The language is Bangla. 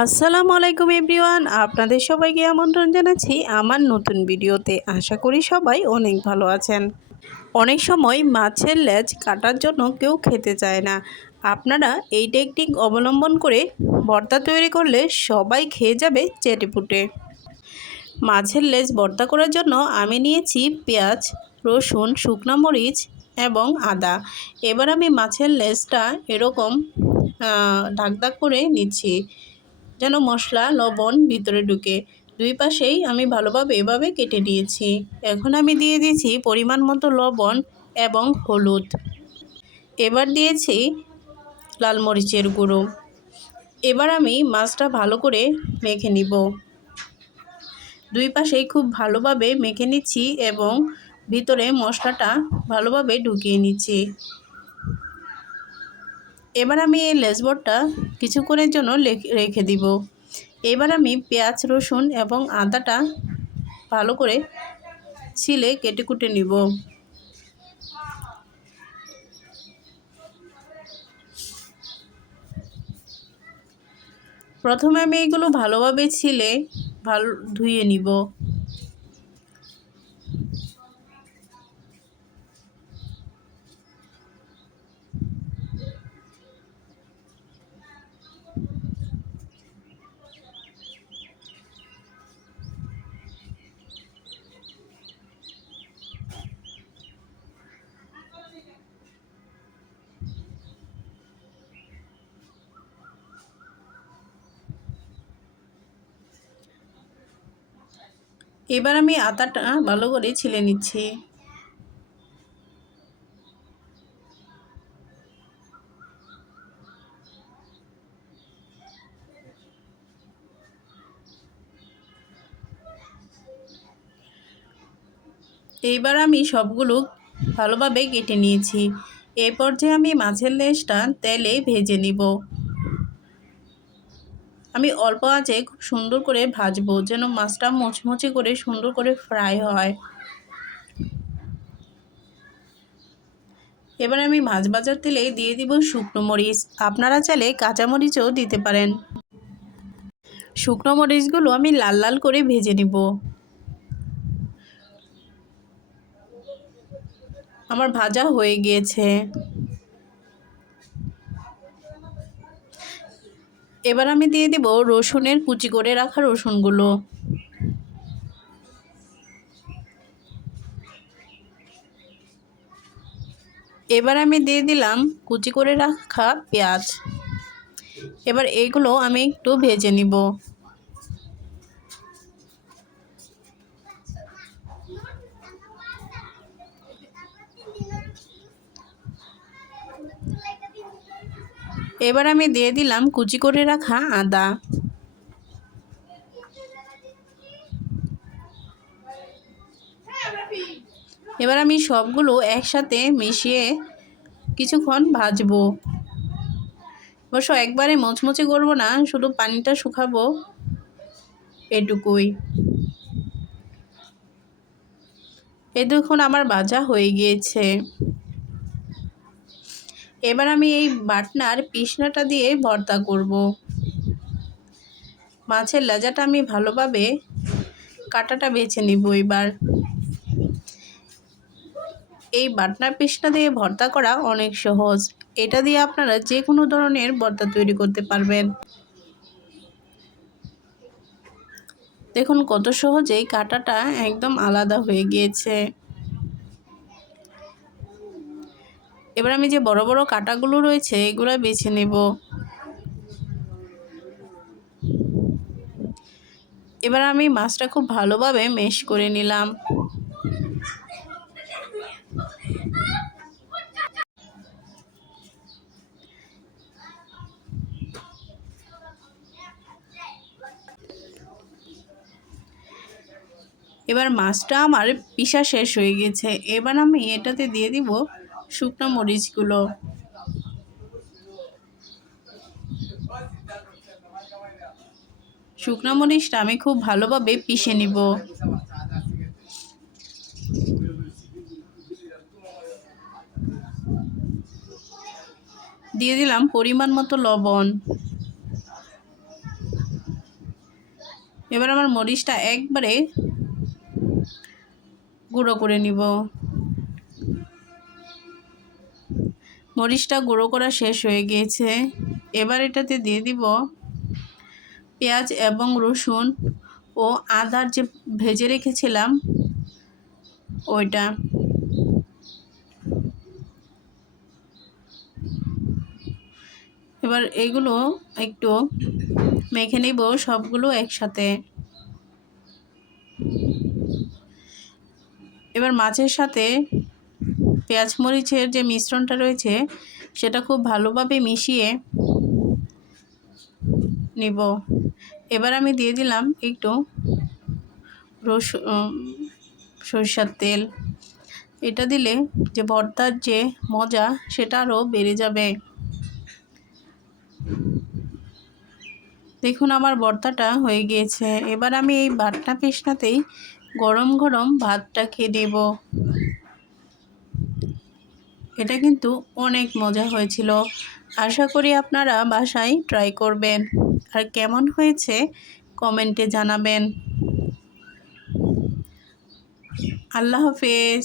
আসসালামু আলাইকুম এভরিওয়ান, আপনাদের সবাইকে আমন্ত্রণ জানাচ্ছি আমার নতুন ভিডিওতে। আশা করি সবাই অনেক ভালো আছেন। অনেক সময় মাছের লেজ কাটার জন্য কেউ খেতে চায় না। আপনারা এই টেকনিক অবলম্বন করে ভর্তা তৈরি করলে সবাই খেয়ে যাবে চেটেপুটে। মাছের লেজ ভর্তা করার জন্য আমি নিয়েছি পেঁয়াজ, রসুন, শুকনো মরিচ এবং আদা। এবার আমি মাছের লেজটা এরকম দাগ দাগ করে নিচ্ছি, যেন মশলা লবণ ভিতরে ঢুকে। দুই পাশেই আমি ভালোভাবে এভাবে কেটে নিয়েছি। এখন আমি দিয়ে দিয়েছি পরিমাণ মতো লবণ এবং হলুদ। এবার দিয়েছি লাল মরিচের গুঁড়ো। এবার আমি মাছটা ভালো করে মেখে নিব। দুই পাশেই খুব ভালোভাবে মেখে নিচ্ছি এবং ভিতরে মশলাটা ভালোভাবে ঢুকিয়ে নিচ্ছি। এবার আমি এই লেজবোর্ডটা কিছুক্ষণের জন্য রেখে দিব। এবার আমি পেঁয়াজ, রসুন এবং আদাটা ভালো করে ছিলে কেটে কুটে নিব। প্রথমে আমি এগুলো ভালোভাবে ছিলে ধুয়ে নিব। এবার আমি আদাটা ভালো করে ছিলে নিচ্ছি। এইবার আমি সবগুলো ভালোভাবে কেটে নিয়েছি। এই পর্যায়ে আমি মাছের লেজটা তেলে ভেজে নিব। আমি অল্প আঁচে খুব সুন্দর করে ভাজবো, যেন মাছটা মুচমুচে করে সুন্দর করে ফ্রাই হয়। এবার আমি মাছ ভাজার তেলে দিয়ে দিব শুকনো মরিচ। আপনারা চাইলে কাঁচা মরিচও দিতে পারেন। শুকনো মরিচগুলো আমি লাল লাল করে ভেজে নিব। আমার ভাজা হয়ে গিয়েছে। এবার আমি দিয়ে দিব রসুনের কুচি করে রাখা রসুনগুলো। এবার আমি দিয়ে দিলাম কুচি করে রাখা পেঁয়াজ। এবার এইগুলো আমি একটু ভেজে নিব। এবার আমি দিয়ে দিলাম কুচি করে রাখা আদা। এবার আমি সবগুলো একসাথে মিশিয়ে কিছুক্ষণ ভাজবো। অবশ্য একবারে মুচমুচে করবো না, শুধু পানিটা শুকাবো, এটুকুই। এই দেখুন আমার ভাজা হয়ে গিয়েছে। এবার আমি এই বাটনার পিছনাটা দিয়ে ভর্তা করব। মাছের লেজাটা আমি ভালোভাবে কাঁটাটা বেছে নিব। এবার এই বাটনার পিছনা দিয়ে ভর্তা করা অনেক সহজ। এটা দিয়ে আপনারা যে কোনো ধরনের ভর্তা তৈরি করতে পারবেন। দেখুন কত সহজেই কাঁটাটা একদম আলাদা হয়ে গিয়েছে। এবার আমি যে বড় বড় কাঁটাগুলো রয়েছে এগুলো বেছে নেব। এবার আমি মাছটা খুব ভালোভাবে ম্যাশ করে নিলাম। এবার মাছটা আমার পিষা শেষ হয়ে গেছে। এবার আমি এটাতে দিয়ে দিব শুকনো মরিচগুলো। শুকনো মরিচটা আমি খুব ভালোভাবে পিষে নিব। দিয়ে দিলাম পরিমাণ মতো লবণ। এবার আমার মরিচটা একবারে গুঁড়ো করে নিব। মরিচটা গুঁড়ো করা শেষ হয়ে গিয়েছে। এবার এটাতে দিয়ে দিব পেঁয়াজ এবং রসুন ও আদার যে ভেজে রেখেছিলাম ওইটা। এবার এগুলো একটু মেখে নিব সবগুলো একসাথে। এবার মাছের সাথে পেঁয়াজ মরিচের যে মিশ্রণটা রয়েছে সেটা খুব ভালোভাবে মিশিয়ে নিব। এবার আমি দিয়ে দিলাম একটু সরিষার তেল। এটা দিলে যে ভর্তার যে মজা সেটা আরও বেড়ে যাবে। দেখুন আমার ভর্তাটা হয়ে গিয়েছে। এবার আমি এই বাটনা পেস্তাতেই গরম গরম ভাতটা খেয়ে নেব। এটা কিন্তু অনেক মজা হয়েছিল। আশা করি আপনারা বাসায় ট্রাই করবেন আর কেমন হয়েছে কমেন্টে জানাবেন। আল্লাহ হাফেজ।